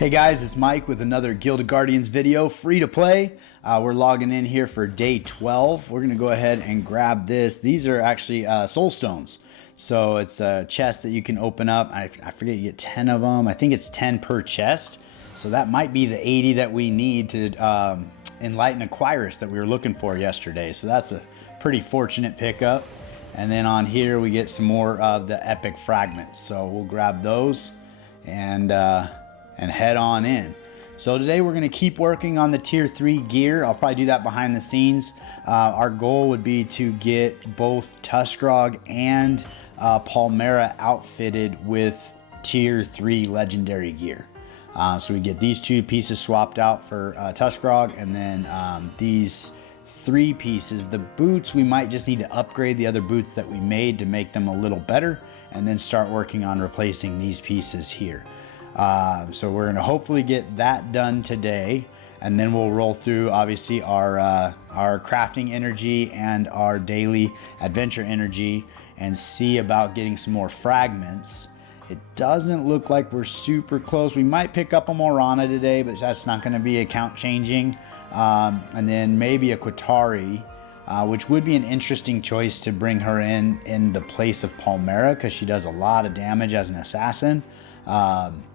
Hey guys, it's Mike with another Guild of Guardians video, free to play. We're logging in here for day 12. We're gonna go ahead and grab this. These are actually soul stones. So it's a chest that you can open up. I forget, you get 10 of them. I think it's 10 per chest. So that might be the 80 that we need to enlighten Aquirus that we were looking for yesterday. So that's a pretty fortunate pickup. And then on here we get some more of the epic fragments. So we'll grab those and head on in. So today we're going to keep working on the tier 3 gear. I'll probably do that behind the scenes. Our goal would be to get both Tuskarog and Palmera outfitted with tier 3 legendary gear. So we get these two pieces swapped out for Tuskarog, and then these 3 pieces. The boots, we might just need to upgrade the other boots that we made to make them a little better, and then start working on replacing these pieces here. So we're gonna hopefully get that done today, and then we'll roll through obviously our crafting energy and our daily adventure energy and see about getting some more fragments. It doesn't look like we're super close. We might pick up a Morana today, but that's not going to be account changing. And then maybe a Qitari, which would be an interesting choice to bring her in the place of Palmera, because she does a lot of damage as an assassin.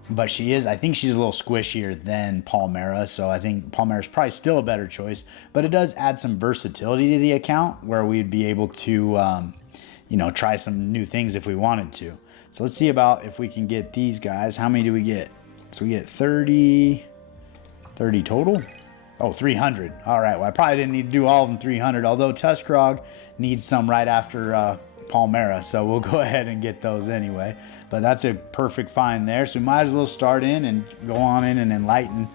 But I think she's a little squishier than Palmera, so I think Palmera is probably still a better choice, but it does add some versatility to the account where we'd be able to, try some new things if we wanted to. So let's see about if we can get these guys. How many do we get? So we get 30 total. Oh, 300. All right. Well, I probably didn't need to do all of them 300, although Tuskarog needs some right after Palmera, so we'll go ahead and get those anyway. But that's a perfect find there, so we might as well start in and go on in and enlighten.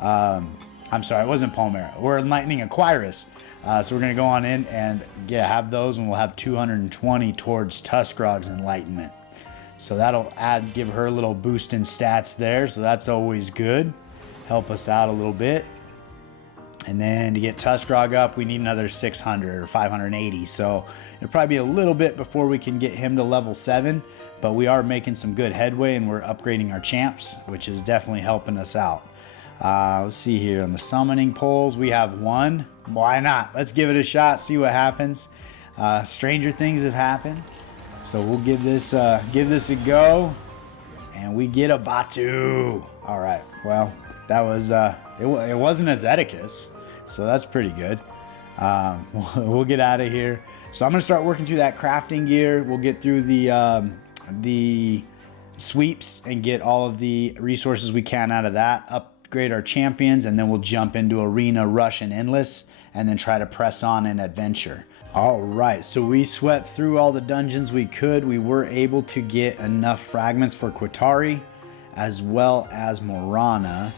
I'm sorry, it wasn't Palmera. We're enlightening Aquirus. So we're going to go on in and have those, and we'll have 220 towards Tuskarog's enlightenment. So that'll give her a little boost in stats there, so that's always good. Help us out a little bit. And then to get Tuskarog up, we need another 600 or 580. So it'll probably be a little bit before we can get him to level 7. But we are making some good headway, and we're upgrading our champs, which is definitely helping us out. Let's see here. On the summoning poles, we have 1. Why not? Let's give it a shot, see what happens. Stranger things have happened. So we'll give this a go. And we get a Batu. All right. Well, that was... it wasn't a Zeticus, so that's pretty good. We'll get out of here. So I'm gonna start working through that crafting gear. We'll get through the sweeps and get all of the resources we can out of that. Upgrade our champions, and then we'll jump into arena, rush, and endless, and then try to press on in adventure. All right, so we swept through all the dungeons we could. We were able to get enough fragments for Qitari as well as Morana.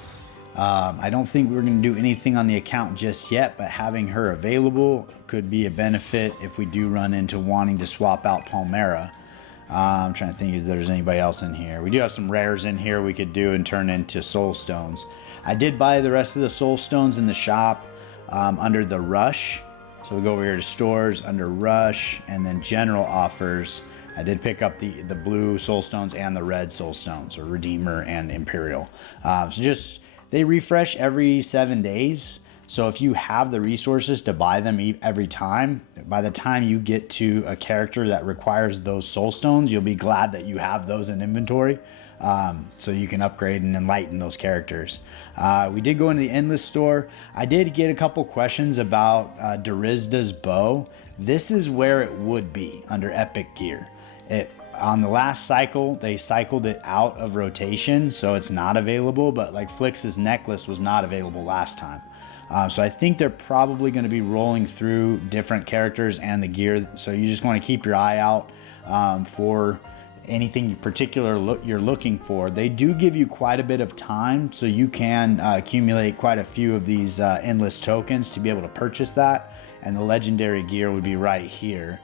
I don't think we're going to do anything on the account just yet, but having her available could be a benefit if we do run into wanting to swap out Palmera. I'm trying to think if there's anybody else in here. We do have some rares in here we could do and turn into soul stones. I did buy the rest of the soul stones in the shop under the rush. So we'll go over here to stores under rush, and then general offers. I did pick up the blue soul stones and the red soul stones, or redeemer and imperial. They refresh every 7 days. So if you have the resources to buy them every time, by the time you get to a character that requires those soul stones, you'll be glad that you have those in inventory. So you can upgrade and enlighten those characters. We did go into the endless store. I did get a couple questions about Durizda's bow. This is where it would be under epic gear. On the last cycle, they cycled it out of rotation, so it's not available, but like Flix's necklace was not available last time. So I think they're probably going to be rolling through different characters and the gear, so you just want to keep your eye out for anything particular you're looking for. They do give you quite a bit of time, so you can accumulate quite a few of these endless tokens to be able to purchase that, and the legendary gear would be right here.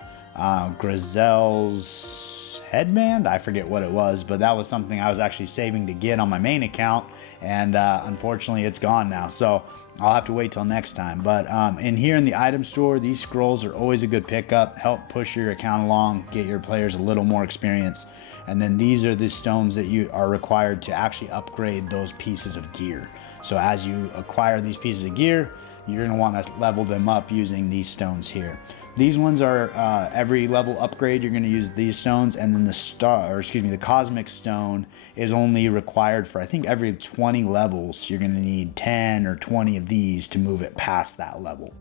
Grizel's headband, I forget what it was, but that was something I was actually saving to get on my main account, and unfortunately it's gone now. So I'll have to wait till next time. But in here in the item store, these scrolls are always a good pickup. Help push your account along, get your players a little more experience. And then these are the stones that you are required to actually upgrade those pieces of gear. So as you acquire these pieces of gear, you're gonna wanna level them up using these stones here. These ones are every level upgrade, you're gonna use these stones, and then the cosmic stone is only required for, I think, every 20 levels. You're gonna need 10 or 20 of these to move it past that level.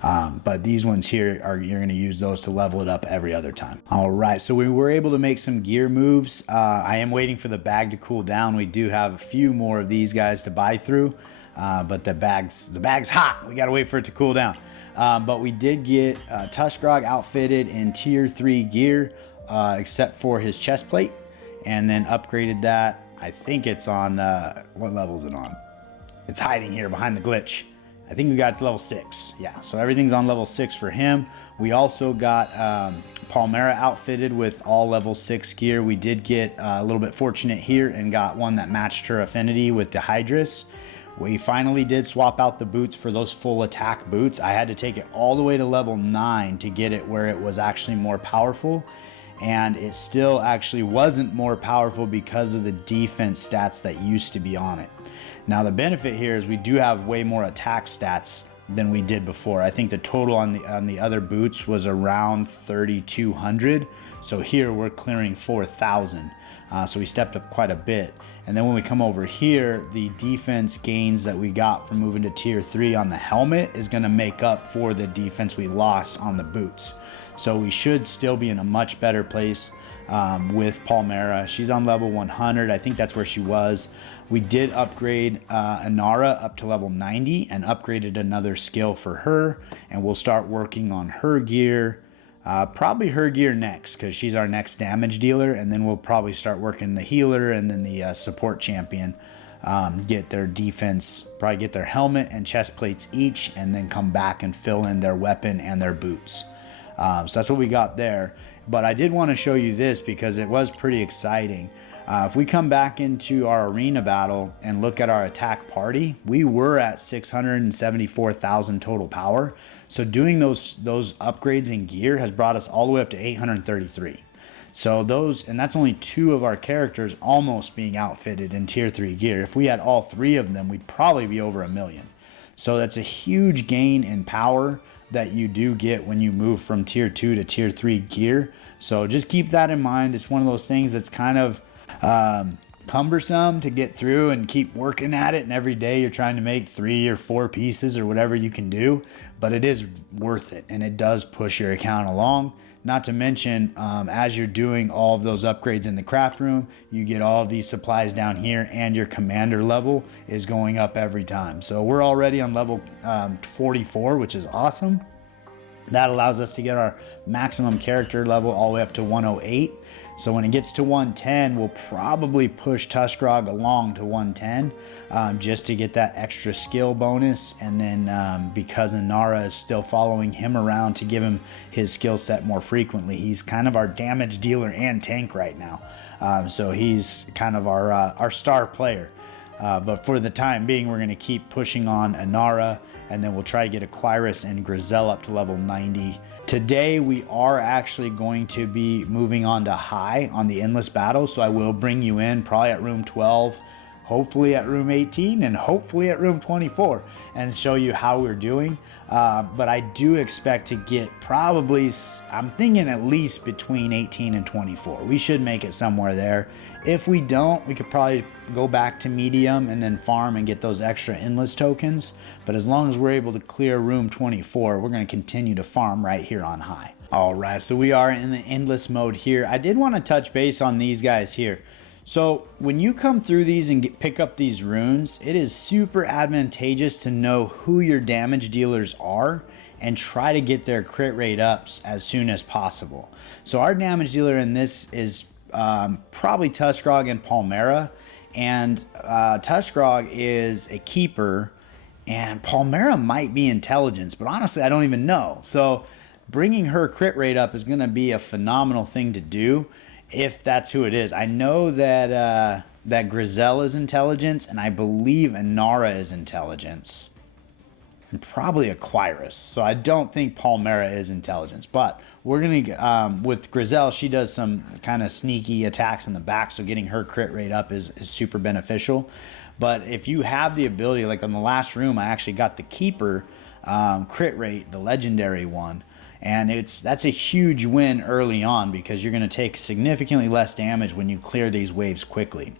But these ones here, you're gonna use those to level it up every other time. All right, so we were able to make some gear moves. I am waiting for the bag to cool down. We do have a few more of these guys to buy through, but the bag's hot. We gotta wait for it to cool down. But we did get Tuskarog outfitted in tier 3 gear, except for his chest plate, and then upgraded that. I think it's on, what level is it on? It's hiding here behind the glitch. I think we got to level 6. Yeah, so everything's on level 6 for him. We also got Palmera outfitted with all level 6 gear. We did get a little bit fortunate here and got one that matched her affinity with the Hydrus. We finally did swap out the boots for those full attack boots. I had to take it all the way to level 9 to get it where it was actually more powerful. And it still actually wasn't more powerful because of the defense stats that used to be on it. Now the benefit here is we do have way more attack stats than we did before. I think the total on the other boots was around 3,200. So here we're clearing 4,000. So we stepped up quite a bit. And then when we come over here, the defense gains that we got from moving to tier 3 on the helmet is gonna make up for the defense we lost on the boots. So we should still be in a much better place with Palmera. She's on level 100. I think that's where she was. We did upgrade Inara up to level 90 and upgraded another skill for her. And we'll start working on her gear. Probably her gear next, because she's our next damage dealer, and then we'll probably start working the healer and then the support champion. Get their defense, probably get their helmet and chest plates each, and then come back and fill in their weapon and their boots. So that's what we got there. But I did want to show you this because it was pretty exciting. If we come back into our arena battle and look at our attack party, we were at 674,000 total power. So doing those upgrades in gear has brought us all the way up to 833. So and that's only 2 of our characters almost being outfitted in tier 3 gear. If we had all 3 of them, we'd probably be over 1 million. So that's a huge gain in power that you do get when you move from tier 2 to tier 3 gear. So just keep that in mind. It's one of those things that's kind of cumbersome to get through and keep working at it, and every day you're trying to make 3 or 4 pieces or whatever you can do, but it is worth it and it does push your account along. Not to mention, as you're doing all of those upgrades in the craft room, you get all of these supplies down here, and your commander level is going up every time. So we're already on level 44, which is awesome. That allows us to get our maximum character level all the way up to 108. So when it gets to 110, we'll probably push Tuskarog along to 110 just to get that extra skill bonus. And then because Inara is still following him around to give him his skill set more frequently, he's kind of our damage dealer and tank right now. So he's kind of our star player. But for the time being, we're going to keep pushing on Inara, and then we'll try to get Aquirus and Grizel up to level 90. Today, we are actually going to be moving on to high on the endless battle, so I will bring you in probably at room 12, hopefully at room 18, and hopefully at room 24, and show you how we're doing. But I do expect to get probably, I'm thinking at least between 18 and 24. We should make it somewhere there. If we don't, we could probably go back to medium and then farm and get those extra endless tokens. But as long as we're able to clear room 24, we're going to continue to farm right here on high. All right, so we are in the endless mode here. I did want to touch base on these guys here. So when you come through these and pick up these runes, it is super advantageous to know who your damage dealers are and try to get their crit rate up as soon as possible. So our damage dealer in this is probably Tuskarog and Palmera, and Tuskarog is a keeper and Palmera might be intelligence, but honestly I don't even know. So bringing her crit rate up is going to be a phenomenal thing to do if that's who it is. I know that that Grizel is intelligence, and I believe Inara is intelligence. and probably Aquirus. So I don't think Palmera is intelligence, but we're gonna with Grizel, she does some kind of sneaky attacks in the back, so getting her crit rate up is super beneficial. But if you have the ability, like on the last room, I actually got the Keeper crit rate, the legendary one, and that's a huge win early on because you're going to take significantly less damage when you clear these waves quickly.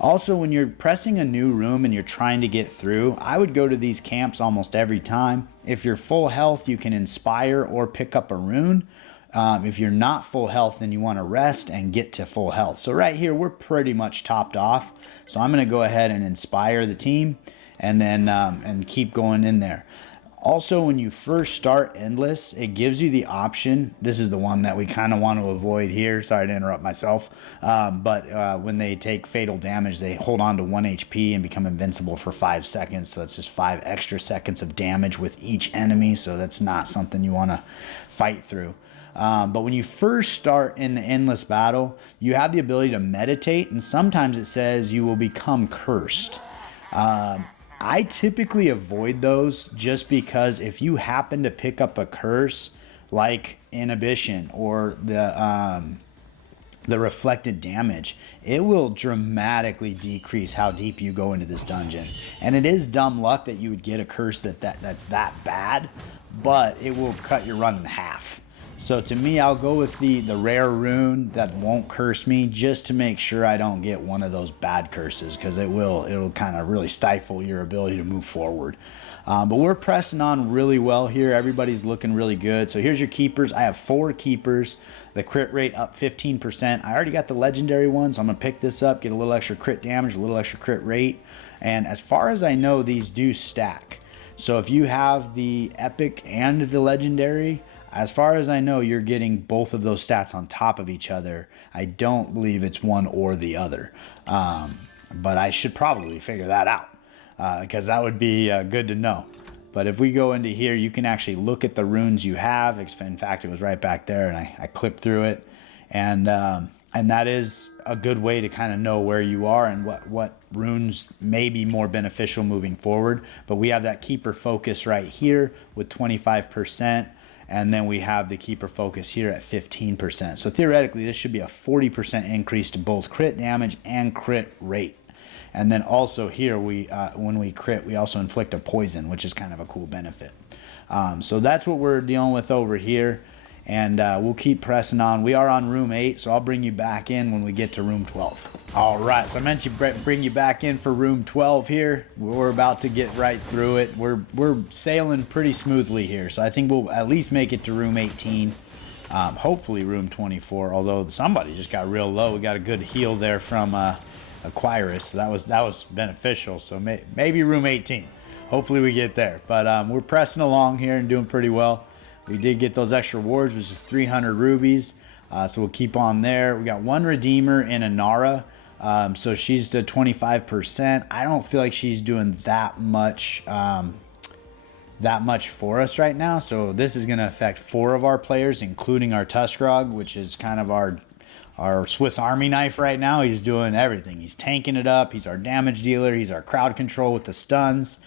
Also, when you're pressing a new room and you're trying to get through, I would go to these camps almost every time. If you're full health, you can inspire or pick up a rune. If you're not full health, then you want to rest and get to full health. So right here, we're pretty much topped off. So I'm going to go ahead and inspire the team and then and keep going in there. Also, when you first start Endless, it gives you the option. This is the one that we kind of want to avoid here. Sorry to interrupt myself. But when they take fatal damage, they hold on to 1 HP and become invincible for 5 seconds. So that's just 5 extra seconds of damage with each enemy. So that's not something you want to fight through. But when you first start in the Endless battle, you have the ability to meditate. And sometimes it says you will become cursed. I typically avoid those just because if you happen to pick up a curse like Inhibition or the reflected damage, it will dramatically decrease how deep you go into this dungeon. And it is dumb luck that you would get a curse that's that bad, but it will cut your run in half. So to me, I'll go with the rare rune that won't curse me just to make sure I don't get one of those bad curses, because it'll kind of really stifle your ability to move forward. But we're pressing on really well here. Everybody's looking really good. So here's your keepers. I have 4 keepers. The crit rate up 15%. I already got the legendary one, so I'm going to pick this up, get a little extra crit damage, a little extra crit rate. And as far as I know, these do stack. So if you have the epic and the legendary, as far as I know, you're getting both of those stats on top of each other. I don't believe it's one or the other. But I should probably figure that out because that would be good to know. But if we go into here, you can actually look at the runes you have. In fact, it was right back there, and I clicked through it. And that is a good way to kind of know where you are and what runes may be more beneficial moving forward. But we have that Keeper focus right here with 25%. And then we have the Keeper focus here at 15%. So theoretically, this should be a 40% increase to both crit damage and crit rate. And then also here, when we crit, we also inflict a poison, which is kind of a cool benefit. So that's what we're dealing with over here. And we'll keep pressing on. We are on room 8, so I'll bring you back in when we get to room 12. All right, so I meant to bring you back in for room 12 here. We're about to get right through it. We're sailing pretty smoothly here, so I think we'll at least make it to room 18. Hopefully room 24, although somebody just got real low. We got a good heal there from Aquirus, so that was beneficial. So maybe room 18. Hopefully we get there. But we're pressing along here and doing pretty well. We did get those extra wards, which is 300 rubies. So we'll keep on there. We got 1 Redeemer in Inara. So she's to 25%. I don't feel like she's doing that much for us right now. So this is going to affect 4 of our players, including our Tuskarog, which is kind of our Swiss Army knife right now. He's doing everything. He's tanking it up. He's our damage dealer. He's our crowd control with the stuns.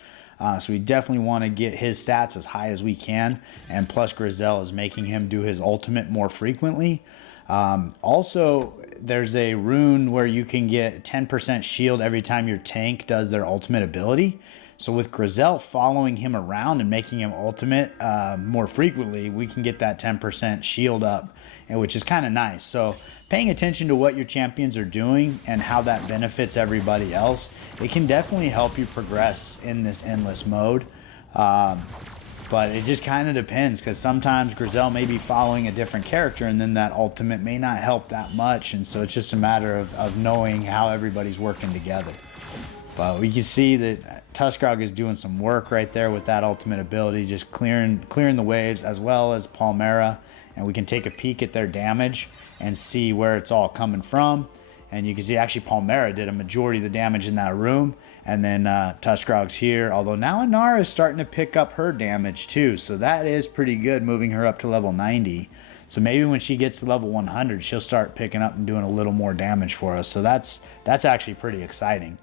So we definitely want to get his stats as high as we can. And plus Grizel is making him do his ultimate more frequently. Also, there's a rune where you can get 10% shield every time your tank does their ultimate ability. So with Grizel following him around and making him ultimate more frequently, we can get that 10% shield up, and which is kind of nice. So paying attention to what your champions are doing and how that benefits everybody else, it can definitely help you progress in this endless mode. But it just kind of depends, because sometimes Grizel may be following a different character and then that ultimate may not help that much. And so it's just a matter of knowing how everybody's working together. But we can see that Tuskarog is doing some work right there with that ultimate ability, just clearing the waves, as well as Palmera. And we can take a peek at their damage and see where it's all coming from. And you can see actually Palmera did a majority of the damage in that room. And then Tuskarog's here, although now Inara is starting to pick up her damage too. So that is pretty good, moving her up to level 90. So maybe when she gets to level 100, she'll start picking up and doing a little more damage for us. So that's actually pretty exciting.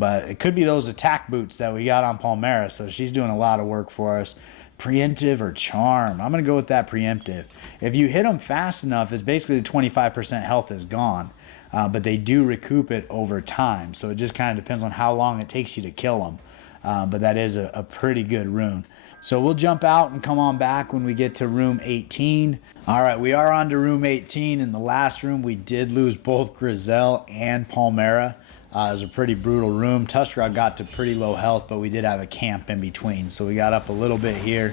but it could be those attack boots that we got on Palmera. So she's doing a lot of work for us. Preemptive or charm? I'm going to go with that preemptive. If you hit them fast enough, it's basically the 25% health is gone. But they do recoup it over time. So it just kind of depends on how long it takes you to kill them. But that is a pretty good rune. So we'll jump out and come on back when we get to room 18. All right, we are on to room 18. In the last room, we did lose both Grizel and Palmera. It was a pretty brutal room. Tuskarog got to pretty low health, but we did have a camp in between. So we got up a little bit here.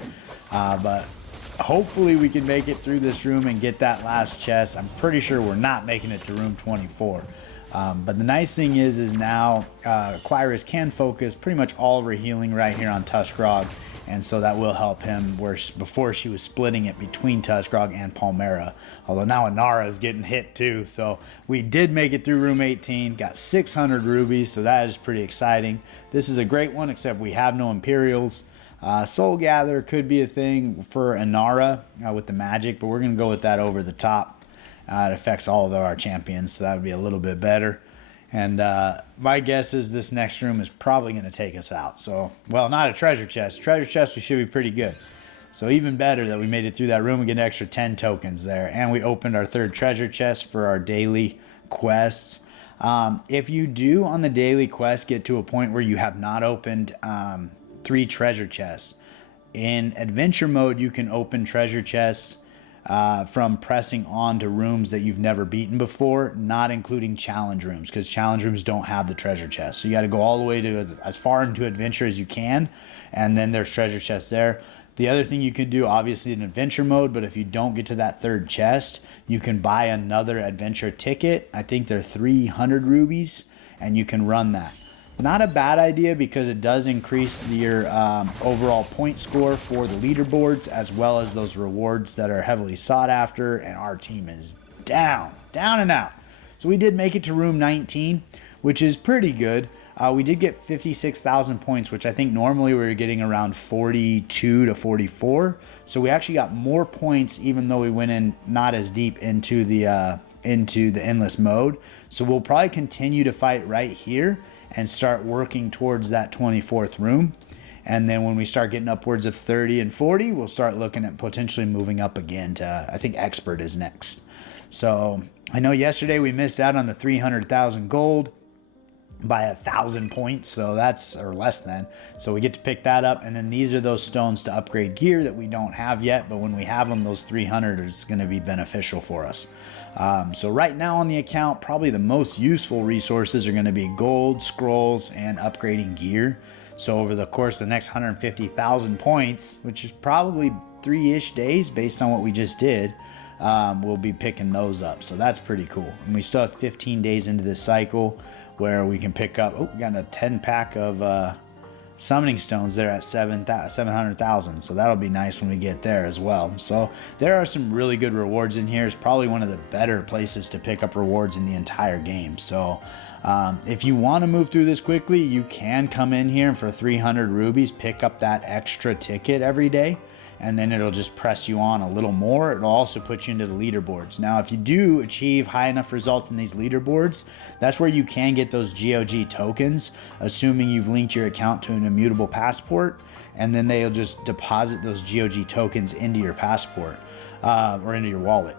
But hopefully we can make it through this room and get that last chest. I'm pretty sure we're not making it to room 24. But the nice thing is now Quyrus can focus pretty much all of her healing right here on Tuskarog. And so that will help him, where before she was splitting it between Tuskarog and Palmera. Although now Inara is getting hit too. So we did make it through room 18, got 600 rubies, so that is pretty exciting. This is a great one, except we have no Imperials. Soul Gather could be a thing for Inara with the magic, but we're going to go with that over the top. It affects all of our champions, so that would be a little bit better. And my guess is this next room is probably going to take us out. So, well, not a treasure chest. Treasure chest, we should be pretty good. So even better that we made it through that room and get an extra 10 tokens there. And we opened our third treasure chest for our daily quests. If you do on the daily quest get to a point where you have not opened 3 treasure chests, in adventure mode you can open treasure chests from pressing on to rooms that you've never beaten before, not including challenge rooms, because challenge rooms don't have the treasure chest. So you got to go all the way to as far into adventure as you can, and then there's treasure chests there. The other thing you can do, obviously in adventure mode, but if you don't get to that third chest, you can buy another adventure ticket. I think they're 300 rubies, and you can run that. Not a bad idea because it does increase your overall point score for the leaderboards, as well as those rewards that are heavily sought after, and our team is down and out. So we did make it to room 19, which is pretty good. We did get 56,000 points, which I think normally we were getting around 42 to 44. So we actually got more points, even though we went in not as deep into the endless mode. So we'll probably continue to fight right here and start working towards that 24th room. And then when we start getting upwards of 30 and 40, we'll start looking at potentially moving up again to, I think Expert is next. So I know yesterday we missed out on the 300,000 gold by 1,000 points, so that's, or less than. So we get to pick that up, and then these are those stones to upgrade gear that we don't have yet, but when we have them, those 300 is going to be beneficial for us. So right now on the account, probably the most useful resources are going to be gold, scrolls, and upgrading gear. So over the course of the next 150,000 points, which is probably 3-ish days based on what we just did, we'll be picking those up. So that's pretty cool. And we still have 15 days into this cycle where we can pick up, we got a 10 pack of summoning stones there at 700,000. So that'll be nice when we get there as well. So there are some really good rewards in here. It's probably one of the better places to pick up rewards in the entire game. So if you want to move through this quickly, you can come in here and for 300 rubies, pick up that extra ticket every day. And then it'll just press you on a little more. It'll also put you into the leaderboards. Now, if you do achieve high enough results in these leaderboards, that's where you can get those GOG tokens, assuming you've linked your account to an immutable passport, and then they'll just deposit those GOG tokens into your passport or into your wallet.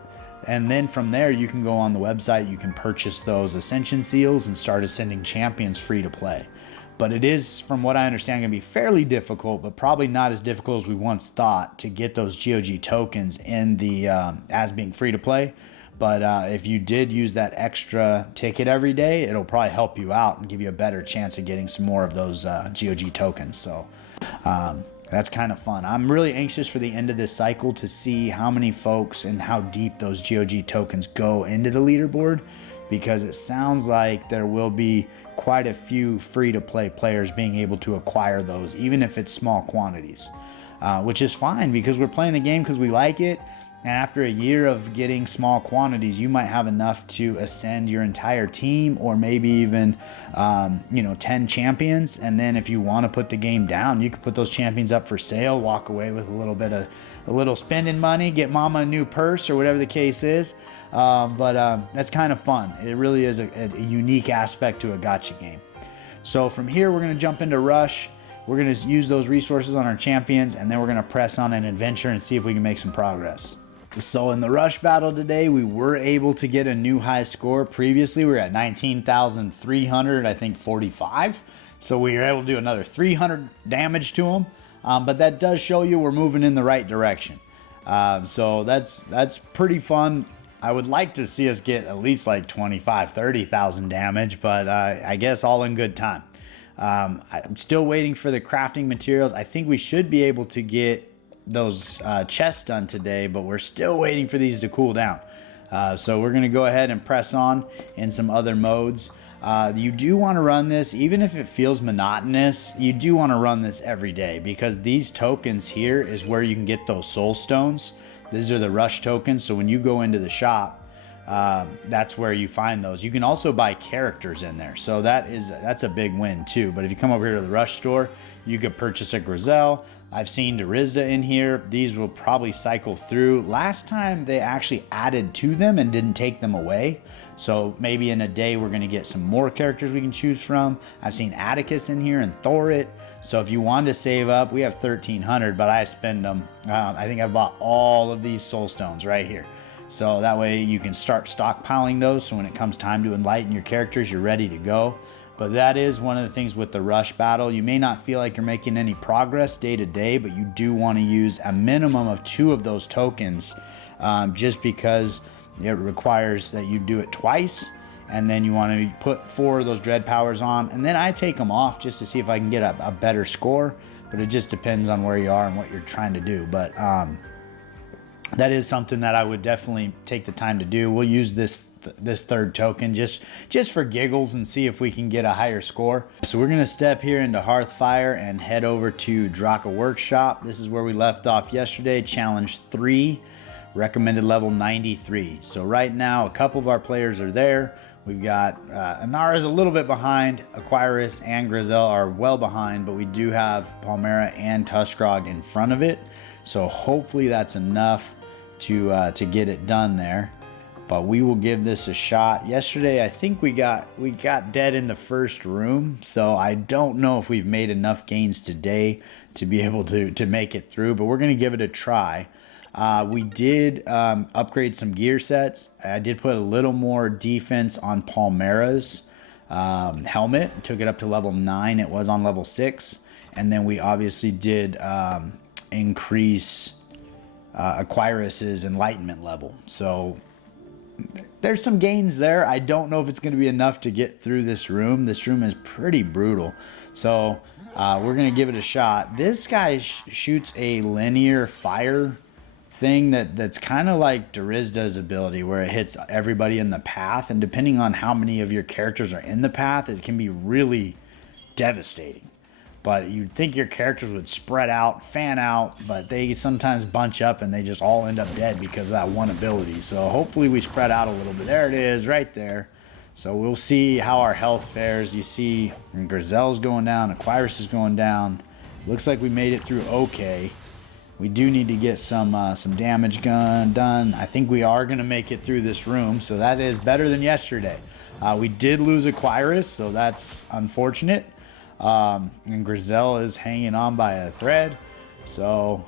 And then from there, you can go on the website, you can purchase those Ascension seals and start ascending champions free to play. But it is, from what I understand, going to be fairly difficult, but probably not as difficult as we once thought to get those GOG tokens in the as being free to play. But if you did use that extra ticket every day, it'll probably help you out and give you a better chance of getting some more of those GOG tokens. So that's kind of fun. I'm really anxious for the end of this cycle to see how many folks and how deep those GOG tokens go into the leaderboard, because it sounds like there will be quite a few free-to-play players being able to acquire those, even if it's small quantities, which is fine because we're playing the game because we like it. And after a year of getting small quantities, you might have enough to ascend your entire team, or maybe even 10 champions. And then if you want to put the game down, you can put those champions up for sale, walk away with a little spending money, get mama a new purse or whatever the case is. But that's kind of fun. It really is a unique aspect to a gacha game. So from here, we're going to jump into Rush. We're going to use those resources on our champions, and then we're going to press on an adventure and see if we can make some progress. So in the Rush battle today, we were able to get a new high score. Previously, we were at 19,300, I think 45. So we were able to do another 300 damage to them. But that does show you we're moving in the right direction. So that's pretty fun. I would like to see us get at least like 25, 30,000 damage, but I guess all in good time. I'm still waiting for the crafting materials. I think we should be able to get those chests done today, but we're still waiting for these to cool down. So we're going to go ahead and press on in some other modes. You do want to run this, even if it feels monotonous, you do want to run this every day, because these tokens here is where you can get those soul stones. These are the Rush tokens. So when you go into the shop, that's where you find those. You can also buy characters in there, so that's a big win too. But if you come over here to the Rush store, you could purchase a Grizel. I've seen Durizda in here. These will probably cycle through. Last time they actually added to them and didn't take them away, so maybe in a day we're going to get some more characters we can choose from. I've seen Atticus in here and Thorit. So if you want to save up, we have 1,300, but I spend them. I think I bought all of these soul stones right here. So that way you can start stockpiling those, so when it comes time to enlighten your characters, you're ready to go. But that is one of the things with the Rush battle. You may not feel like you're making any progress day to day, but you do want to use a minimum of 2 of those tokens, just because it requires that you do it twice. And then you want to put 4 of those dread powers on, and then I take them off just to see if I can get a better score. But it just depends on where you are and what you're trying to do. But that is something that I would definitely take the time to do. We'll use this third token just for giggles and see if we can get a higher score. So we're going to step here into Hearthfire and head over to Draka Workshop. This is where we left off yesterday. Challenge 3, recommended level 93. So right now, a couple of our players are there. We've got Inara's a little bit behind. Aquyrus and Grizel are well behind, but we do have Palmera and Tuskrog in front of it. So hopefully that's enough to get it done there. But we will give this a shot. Yesterday, I think we got dead in the first room, so I don't know if we've made enough gains today to be able to make it through, but we're going to give it a try. We did upgrade some gear sets. I did put a little more defense on Palmera's helmet. Took it up to level 9. It was on level 6. And then we obviously did increase Aquyrus's enlightenment level. So there's some gains there. I don't know if it's going to be enough to get through this room. This room is pretty brutal. So we're going to give it a shot. This guy shoots a linear fire thing that's kind of like Durizda's ability, where it hits everybody in the path, and depending on how many of your characters are in the path, it can be really devastating. But you'd think your characters would spread out, fan out, but they sometimes bunch up and they just all end up dead because of that one ability. So hopefully we spread out a little bit. There it is right there. So we'll see how our health fares. You see Grizel's going down, Aquyrus is going down. Looks like we made it through okay. We do need to get some damage done. I think we are going to make it through this room, so that is better than yesterday. We did lose Aquyrus, so that's unfortunate. And Grizel is hanging on by a thread, so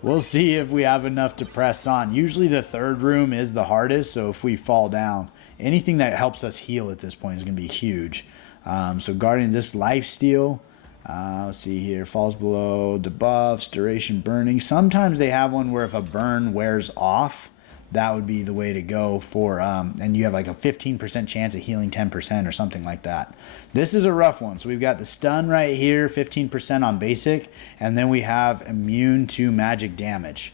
we'll see if we have enough to press on. Usually the third room is the hardest, so if we fall down, anything that helps us heal at this point is going to be huge. So Guardian, this lifesteal. Let's see here, falls below, debuffs, duration burning. Sometimes they have one where if a burn wears off, that would be the way to go for, and you have like a 15% chance of healing 10% or something like that. This is a rough one. So we've got the stun right here, 15% on basic, and then we have immune to magic damage.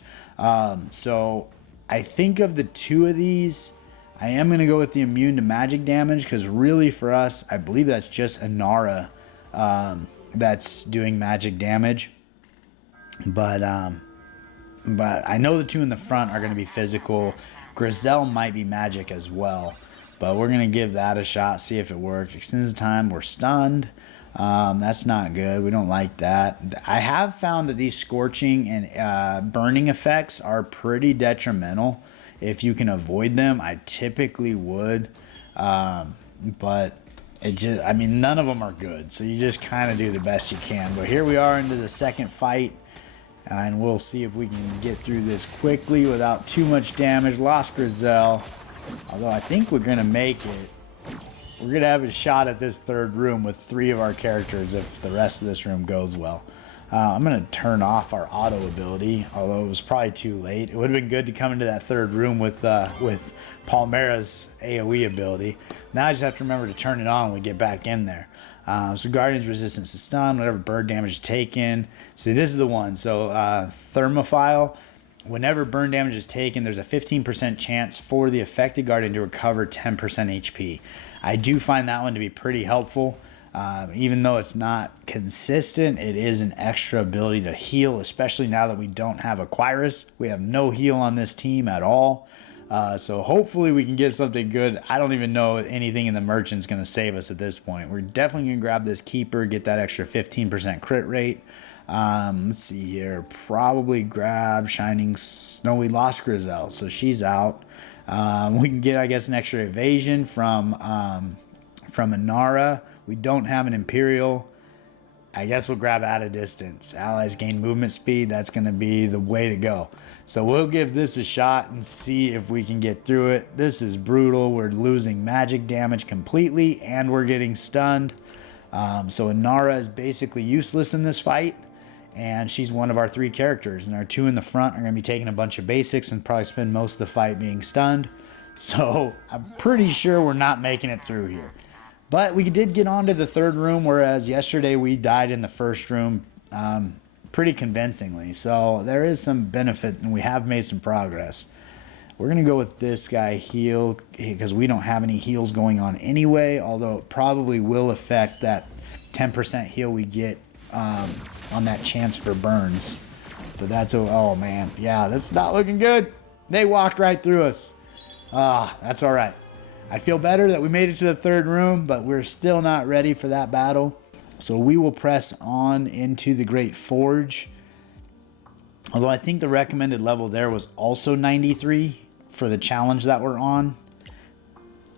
So I think of the 2 of these, I am going to go with the immune to magic damage, because really for us, I believe that's just Inara that's doing magic damage. But I know the 2 in the front are going to be physical. Grizel might be magic as well, but we're going to give that a shot, see if it works. Extends the time, we're stunned. That's not good. We don't like that. I have found that these scorching and burning effects are pretty detrimental. If you can avoid them, I typically would. But it just, I mean, none of them are good. So you just kind of do the best you can. But here we are into the second fight. And we'll see if we can get through this quickly without too much damage. Lost Grizel. Although I think we're going to make it. We're going to have a shot at this third room with 3 of our characters if the rest of this room goes well. I'm going to turn off our auto ability, although it was probably too late. It would have been good to come into that third room with Palmera's AoE ability. Now I just have to remember to turn it on when we get back in there. So Guardian's resistance to stun, whatever bird damage taken. See, this is the one. So Thermophile, whenever burn damage is taken, there's a 15% chance for the affected Guardian to recover 10% HP. I do find that one to be pretty helpful. Even though it's not consistent, it is an extra ability to heal, especially now that we don't have Aquirus. We have no heal on this team at all. So hopefully we can get something good. I don't even know anything in the merchant's going to save us at this point. We're definitely going to grab this keeper, get that extra 15% crit rate. Let's see here. Probably grab Shining Snowy Lost Grizel. So she's out. We can get, I guess, an extra evasion from Inara. We don't have an Imperial. I guess we'll grab At a Distance. Allies gain movement speed. That's going to be the way to go. So we'll give this a shot and see if we can get through it. This is brutal. We're losing magic damage completely and we're getting stunned. So Inara is basically useless in this fight. And she's one of our 3 characters. And our 2 in the front are going to be taking a bunch of basics and probably spend most of the fight being stunned. So I'm pretty sure we're not making it through here. But we did get on to the third room, whereas yesterday we died in the first room pretty convincingly. So there is some benefit, and we have made some progress. We're going to go with this guy, heal, because we don't have any heals going on anyway, although it probably will affect that 10% heal we get on that chance for burns. But that's, oh man, yeah, that's not looking good. They walked right through us. That's all right. I feel better that we made it to the third room, but we're still not ready for that battle. So we will press on into the Great Forge. Although I think the recommended level there was also 93 for the challenge that we're on.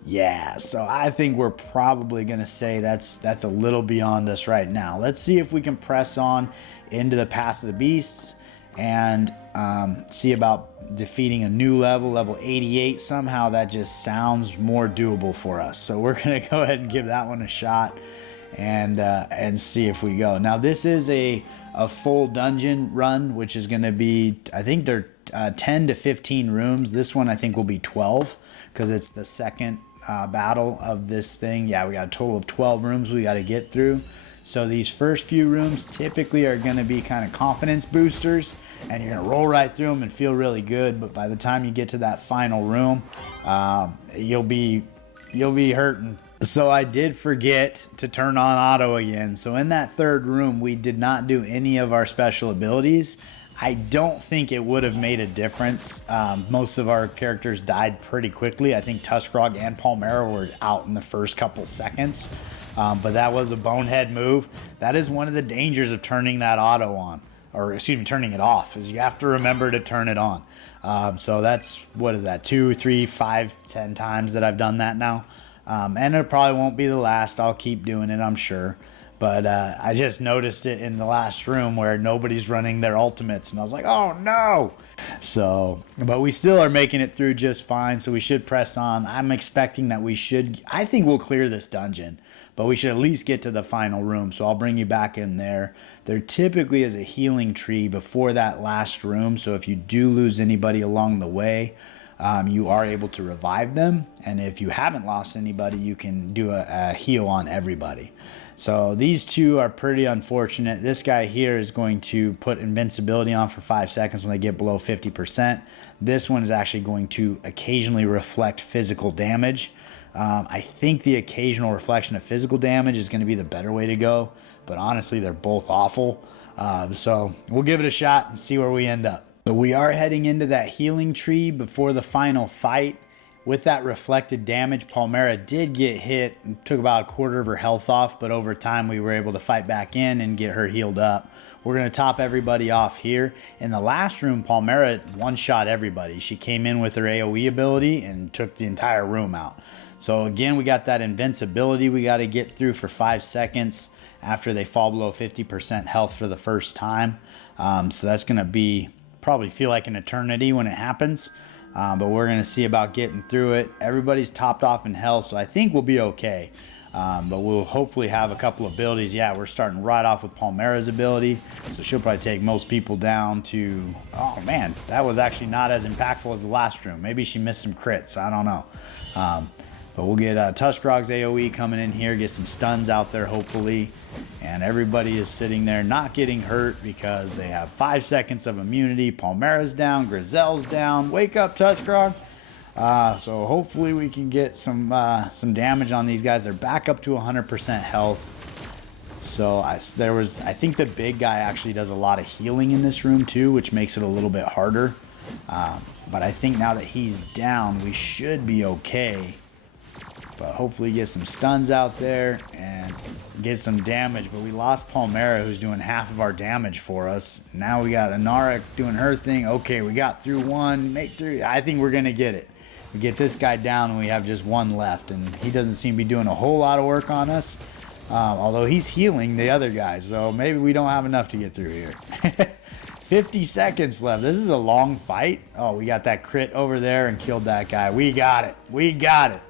Yeah, so I think we're probably going to say that's a little beyond us right now. Let's see if we can press on into the Path of the Beasts and see about defeating a new level, level 88. Somehow that just sounds more doable for us. So we're going to go ahead and give that one a shot and see if we go. Now this is a full dungeon run, which is going to be, I think they're 10 to 15 rooms. This one I think will be 12 because it's the second battle of this thing. Yeah, we got a total of 12 rooms we got to get through. So these first few rooms typically are going to be kind of confidence boosters, and you're going to roll right through them and feel really good. But by the time you get to that final room, you'll be hurting. So I did forget to turn on auto again. So in that third room, we did not do any of our special abilities. I don't think it would have made a difference. Most of our characters died pretty quickly. I think Tuskarog and Palmera were out in the first couple seconds. But that was a bonehead move. That is one of the dangers of turning that auto on. Or excuse me, turning it off, is you have to remember to turn it on. So that's, what is that, 2, 3, 5, 10 times that I've done that now. And it probably won't be the last. I'll keep doing it, I'm sure. But I just noticed it in the last room where nobody's running their ultimates. And I was like, oh no. So, but we still are making it through just fine. So we should press on. I'm expecting that I think we'll clear this dungeon. But we should at least get to the final room. So I'll bring you back in there. There typically is a healing tree before that last room. So if you do lose anybody along the way, you are able to revive them. And if you haven't lost anybody, you can do a heal on everybody. So these two are pretty unfortunate. This guy here is going to put invincibility on for 5 seconds when they get below 50%. This one is actually going to occasionally reflect physical damage. I think the occasional reflection of physical damage is going to be the better way to go. But honestly, they're both awful. So we'll give it a shot and see where we end up. So we are heading into that healing tree before the final fight. With that reflected damage, Palmera did get hit and took about a quarter of her health off, but over time we were able to fight back in and get her healed up. We're going to top everybody off here. In the last room, Palmera one-shot everybody. She came in with her AoE ability and took the entire room out. So again, we got that invincibility we got to get through for 5 seconds after they fall below 50% health for the first time. So that's going to be probably feel like an eternity when it happens. But we're going to see about getting through it. Everybody's topped off in health, so I think we'll be okay. But we'll hopefully have a couple abilities. Yeah, we're starting right off with Palmera's ability, so she'll probably take most people down to, oh man, that was actually not as impactful as the last room. Maybe she missed some crits, I don't know. But we'll get Tuskgrog's AoE coming in here, get some stuns out there hopefully, and everybody is sitting there not getting hurt because they have 5 seconds of immunity. Palmera's down, Grizel's down. Wake up, Tuskgrog. So hopefully we can get some damage on these guys. They're back up to 100% health. So I think the big guy actually does a lot of healing in this room too, which makes it a little bit harder. But I think now that he's down, we should be okay. But hopefully get some stuns out there and get some damage. But we lost Palmera, who's doing half of our damage for us. Now we got Inara doing her thing. Okay, we got through one, make through. I think we're gonna get it. We get this guy down and we have just one left, and he doesn't seem to be doing a whole lot of work on us. Although he's healing the other guys, so maybe we don't have enough to get through here. 50 seconds left. This is a long fight. Oh, we got that crit over there and killed that guy. We got it. We got it.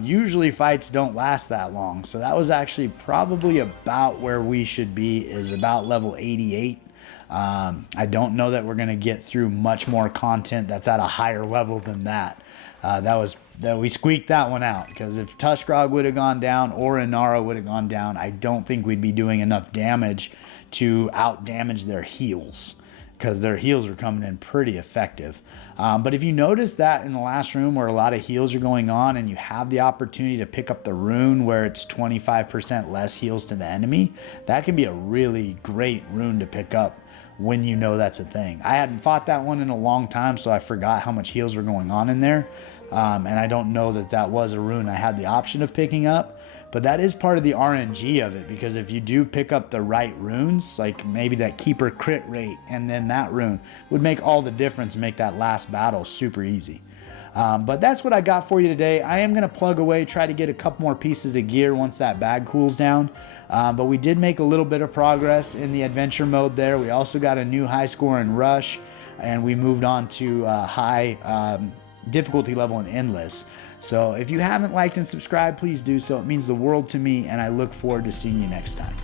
Usually fights don't last that long, so that was actually probably about where we should be, is about level 88. I don't know that we're going to get through much more content that's at a higher level than that. We squeaked that one out, because if Tuskgrog would have gone down or Inara would have gone down, I don't think we'd be doing enough damage to out damage their heals, because their heals are coming in pretty effective. But if you notice that in the last room where a lot of heals are going on and you have the opportunity to pick up the rune where it's 25% less heals to the enemy, that can be a really great rune to pick up when you know that's a thing. I hadn't fought that one in a long time, so I forgot how much heals were going on in there. And I don't know that that was a rune I had the option of picking up. But that is part of the RNG of it, because if you do pick up the right runes, like maybe that keeper crit rate and then that rune, would make all the difference and make that last battle super easy. But that's what I got for you today. I am going to plug away, try to get a couple more pieces of gear once that bag cools down. But we did make a little bit of progress in the adventure mode there. We also got a new high score in Rush, and we moved on to high difficulty level in Endless. So if you haven't liked and subscribed, please do so. It means the world to me, and I look forward to seeing you next time.